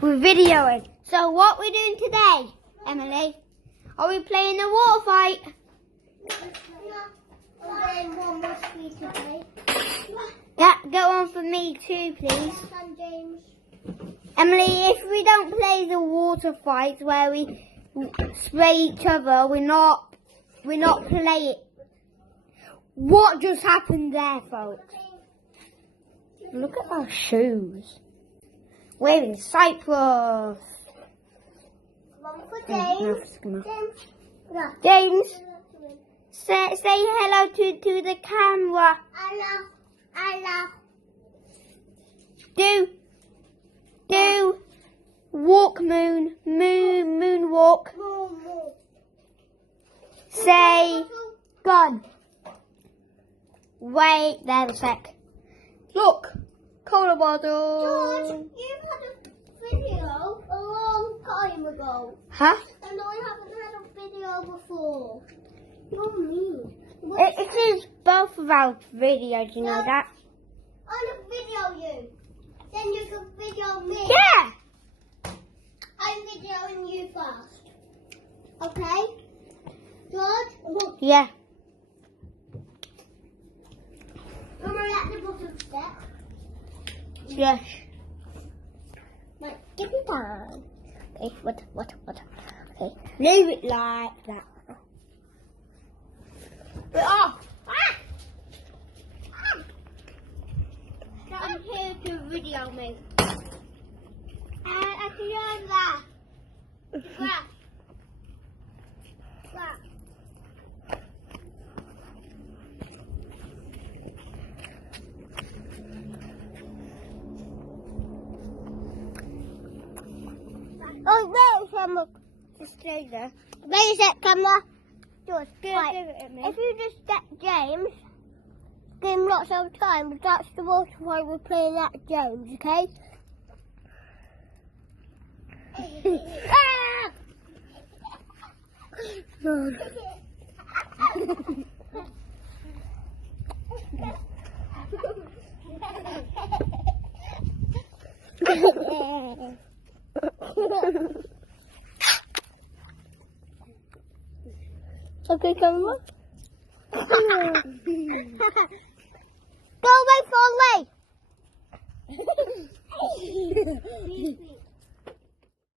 We're videoing. So what we're doing today, Emily? Are we playing a water fight? I'm one more sweet today. Yeah, go on for me too, please. Son James. Emily, if we don't play the water fight where we spray each other, we're not playing. What just happened there, folks? Look at our shoes. We're in Cyprus. One for James. James, say hello to the camera. Hello. Do walk moon walk. Moo. Say gun. Wait there a sec. Look, cola bottle. George, you've had a video a long time ago. Huh? And I haven't had a video before. You're mean. It is both of our videos, you know that? I'll video you. Then you can video me. Yeah! I'm videoing you first. Okay? George? Yeah. I'm going to let the bottom step. Yes. Right, give me time. Okay, what? Okay, leave it like that. Oh! I'm here to video me. I can learn that. That. Oh, wait, camera. Just stay there. Wait a sec, camera. George, Give right. it at me. If you just get James, give him lots of time, but that's the water fight we're playing at James, okay? Ah! Okay, camera. Go away, fall away.